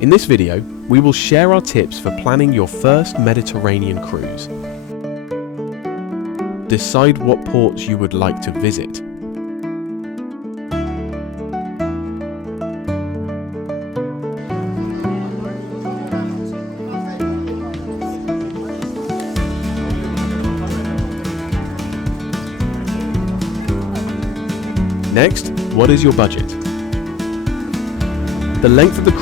In this video, we will share our tips for planning your first Mediterranean cruise. Decide what ports you would like to visit. Next, what is your budget? The length of the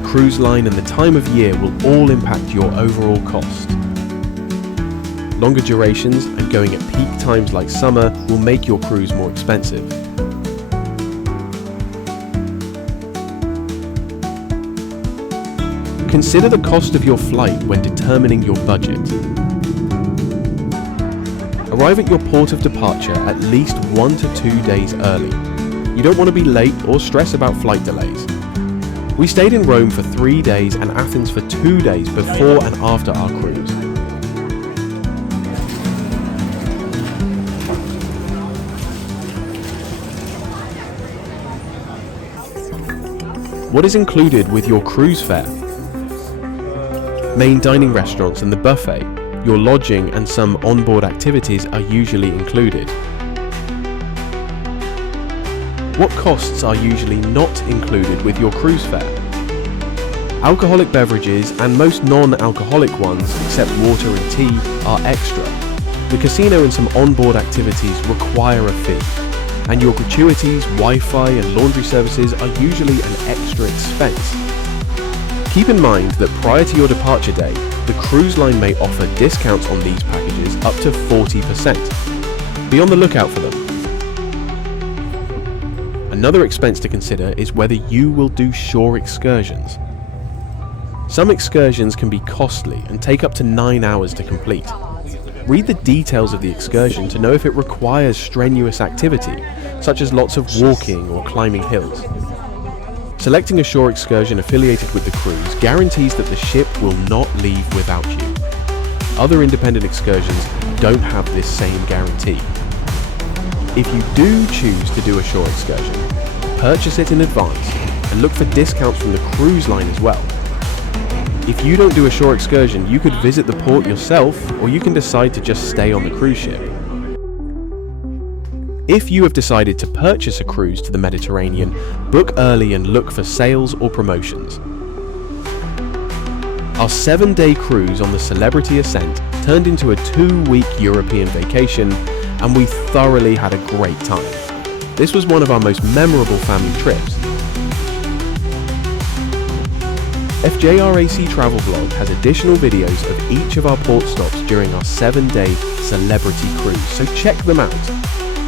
cruise line and the time of year will all impact your overall cost. Longer durations and going at peak times like summer will make your cruise more expensive. Consider the cost of your flight when determining your budget. Arrive at your port of departure at least 1 to 2 days early. You don't want to be late or stress about flight delays. We stayed in Rome for 3 days and Athens for 2 days before and after our cruise. What is included with your cruise fare? Main dining restaurants and the buffet, your lodging and some onboard activities are usually included. What costs are usually not included with your cruise fare? Alcoholic beverages and most non-alcoholic ones, except water and tea, are extra. The casino and some onboard activities require a fee, and your gratuities, Wi-Fi and laundry services are usually an extra expense. Keep in mind that prior to your departure day, the cruise line may offer discounts on these packages up to 40%. Be on the lookout for them. Another expense to consider is whether you will do shore excursions. Some excursions can be costly and take up to 9 hours to complete. Read the details of the excursion to know if it requires strenuous activity, such as lots of walking or climbing hills. Selecting a shore excursion affiliated with the cruise guarantees that the ship will not leave without you. Other independent excursions don't have this same guarantee. If you do choose to do a shore excursion, purchase it in advance and look for discounts from the cruise line as well. If you don't do a shore excursion, you could visit the port yourself, or you can decide to just stay on the cruise ship. If you have decided to purchase a cruise to the Mediterranean, book early and look for sales or promotions. Our 7-day cruise on the Celebrity Ascent turned into a 2-week European vacation, and we thoroughly had a great time. This was one of our most memorable family trips. FJRAC Travel Vlog has additional videos of each of our port stops during our 7-day Celebrity cruise, so check them out.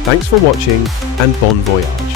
Thanks for watching and bon voyage.